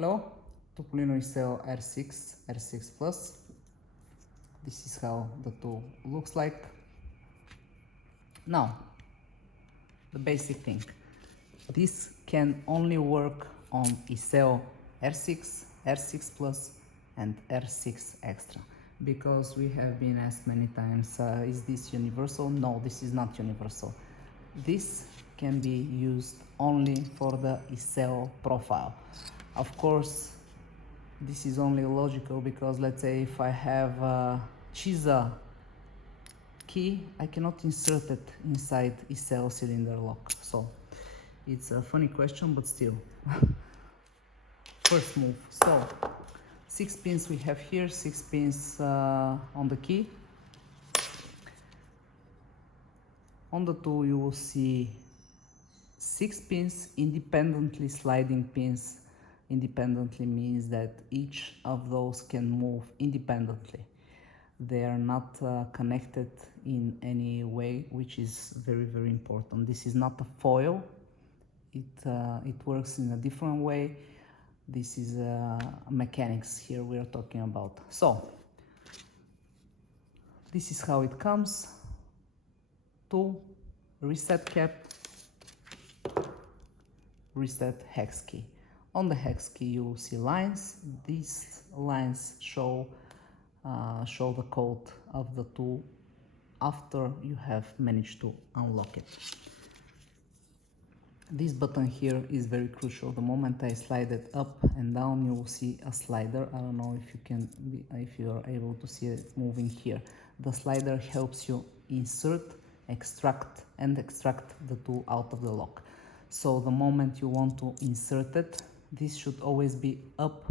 Hello, Topolino Iseo R6, R6 Plus. This is how the tool looks like. Now, the basic thing. This can only work on Iseo R6, R6 Plus and R6 Extra. Because we have been asked many times, is this universal? No, this is not universal. This can be used only for the Iseo profile. Of course, this is only logical because let's say if I have a Chisa key, I cannot insert it inside Iseo cylinder lock. So it's a funny question, but still. First move. So 6 pins we have here, 6 pins on the key. On the tool you will see 6 pins, independently sliding pins. Independently means that each of those can move independently. They are not connected in any way, which is very, very important. This is not a foil. It works in a different way. This is mechanics here we are talking about. So, this is how it comes. Tool, reset cap, reset hex key. On the hex key you will see lines. These lines show the code of the tool after you have managed to unlock it. This button here is very crucial. The moment I slide it up and down, you will see a slider. I don't know if you are able to see it moving here. The slider helps you insert, extract the tool out of the lock. So the moment you want to insert it, this should always be up,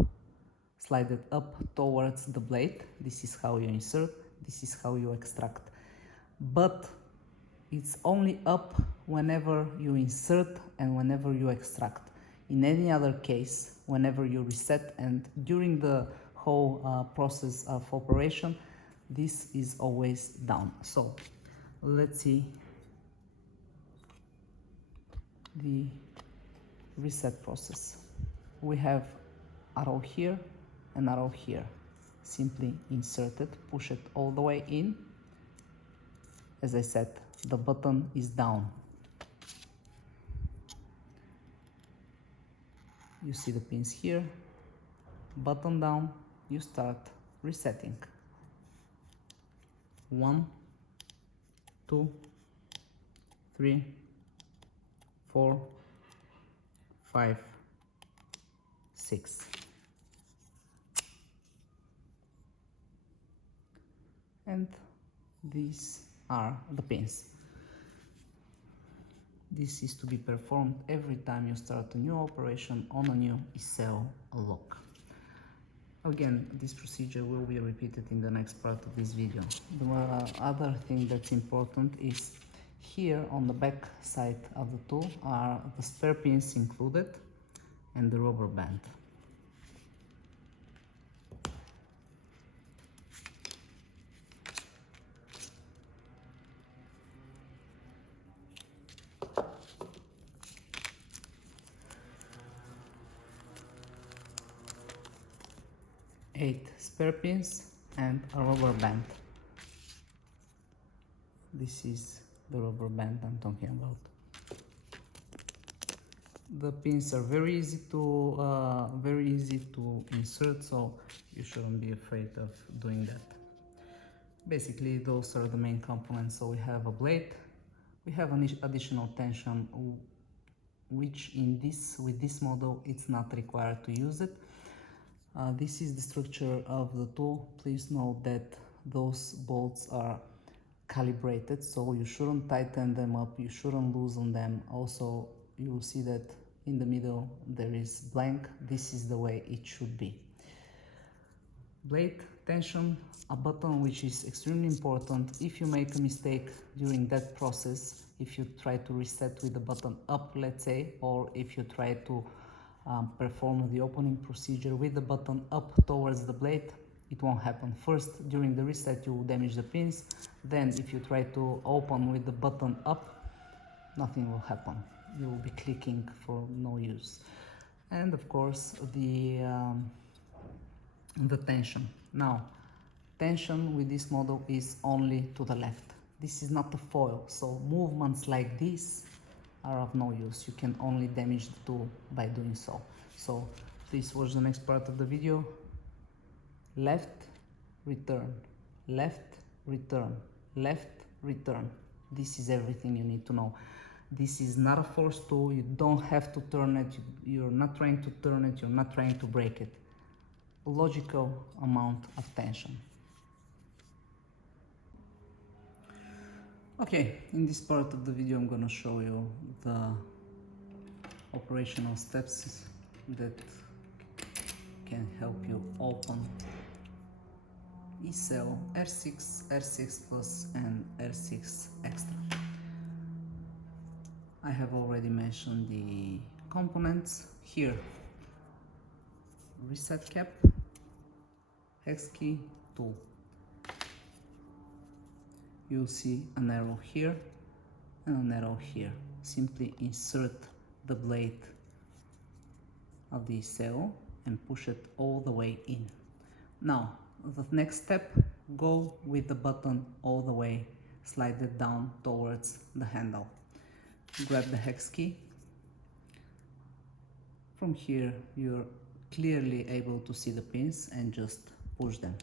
slide it up towards the blade. This is how you insert, this is how you extract. But it's only up whenever you insert and whenever you extract. In any other case, whenever you reset and during the whole process of operation, this is always down. So let's see the reset process. We have arrow here and arrow here. Simply insert it, push it all the way in. As I said, the button is down. You see the pins here, button down, you start resetting. 1, 2, 3, 4, 5, 6. And these are the pins. This is to be performed every time you start a new operation on a new Iseo lock. Again, this procedure will be repeated in the next part of this video. The other thing that's important is here on the back side of the tool are the spare pins included and the rubber band. Eight spare pins and a rubber band. This is the rubber band I'm talking about. The pins are very easy to insert, so you shouldn't be afraid of doing that. Basically, those are the main components. So we have a blade, we have an additional tension, which with this model it's not required to use it. This is the structure of the tool. Please note that those bolts are calibrated, so you shouldn't tighten them up, you shouldn't loosen them. Also, you will see that in the middle there is blank. This is the way it should be. Blade, tension, a button which is extremely important. If you make a mistake during that process, if you try to reset with the button up, let's say, or if you try to perform the opening procedure with the button up towards the blade, it won't happen. First, during the reset you will damage the pins, then if you try to open with the button up, nothing will happen. You will be clicking for no use. and of course the tension. Now, tension with this model is only to the left. This is not a foil, so movements like this are of no use. You can only damage the tool by doing so. So this was the next part of the video. Left, return, left, return, left, return. This is everything you need to know. This is not a force tool. You don't have to turn it. You're not trying to turn it. You're not trying to break it. A logical amount of tension. Okay, in this part of the video I'm gonna show you the operational steps that can help you open Iseo R6, R6 Plus and R6 Extra. I have already mentioned the components here. Reset cap, hex key, tool. You'll see an arrow here and an arrow here. Simply insert the blade of the Iseo and push it all the way in. Now, the next step, go with the button all the way, slide it down towards the handle. Grab the hex key. From here, you're clearly able to see the pins and just push them.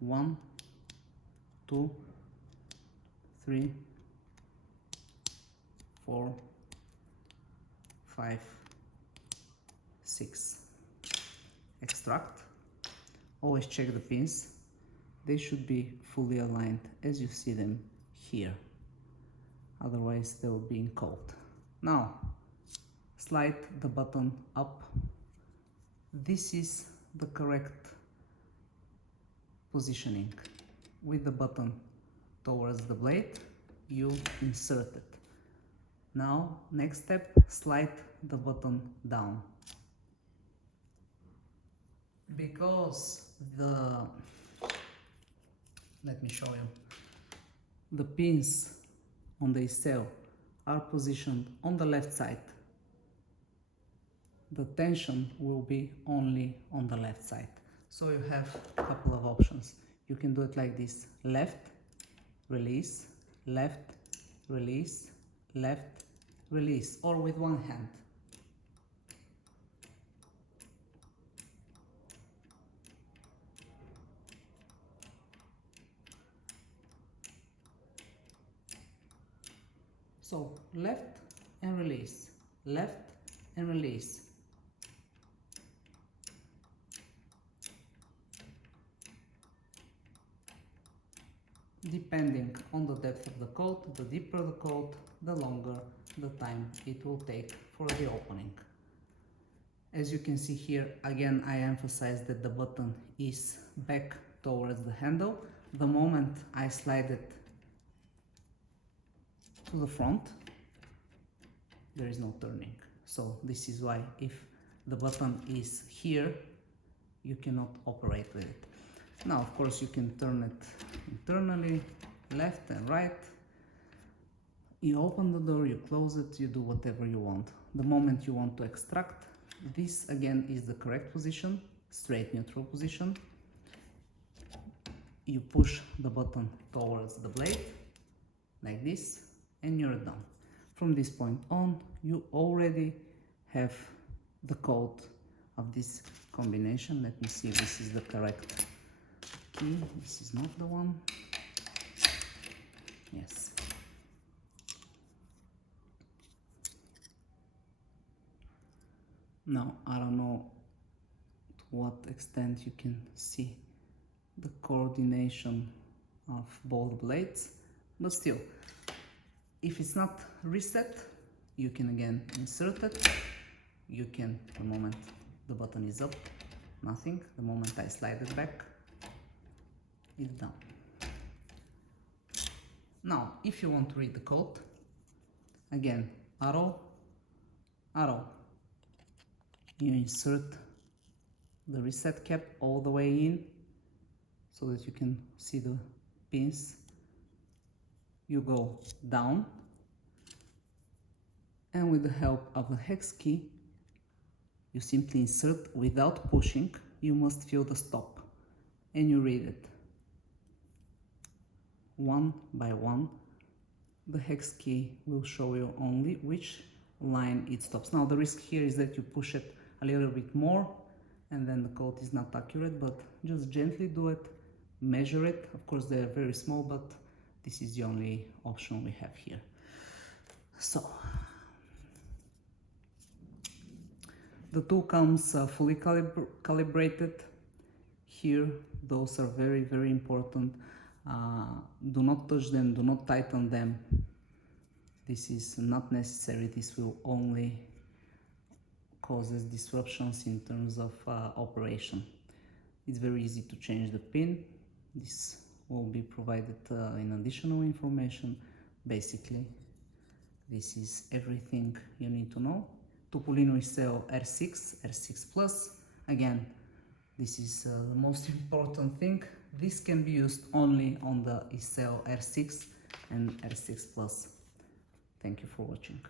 1, 2, 3, 4, 5, 6. Extract. Always check the pins. They should be fully aligned as you see them here. Otherwise they will be in cold. Now slide the button up. This is the correct positioning. With the button towards the blade, you insert it. Now, next step, slide the button down. Because let me show you, the pins on the Iseo are positioned on the left side. The tension will be only on the left side. So you have a couple of options. You can do it like this: left, release, left, release, left, release, or with one hand. So left and release, left and release. Depending on the depth of the coat, the deeper the coat, the longer the time it will take for the opening. As you can see here, again I emphasize that the button is back towards the handle. The moment I slide it to the front, there is no turning. So this is why if the button is here, you cannot operate with it. Now of course you can turn it internally, left and right. You open the door, you close it, you do whatever you want. The moment you want to extract, this again is the correct position, straight neutral position. You push the button towards the blade, like this, and you're done. From this point on, you already have the code of this combination. Let me see if this is the correct key. This is not the one. Yes. Now, I don't know to what extent you can see the coordination of both blades, but still, if it's not reset, you can again insert it. You can, the moment the button is up, nothing. The moment I slide it back, it's done. Now, if you want to read the code, again, arrow, arrow. You insert the reset cap all the way in so that you can see the pins. You go down, and with the help of the hex key, You simply insert without pushing. You must feel the stop and you read it. One by one, the hex key will show you only which line it stops. Now the risk here is that you push it a little bit more and then the code is not accurate, but just gently do it, measure it. Of course they are very small, but this is the only option we have here. So the tool comes fully calibrated. Here those are very, very important. Do not touch them, do not tighten them. This is not necessary. This will only causes disruptions in terms of operation. It's very easy to change the pin. This will be provided in additional information. Basically, this is everything you need to know. Topolino Iseo R6, R6 Plus. Again, this is the most important thing. This can be used only on the Iseo R6 and R6 Plus. Thank you for watching.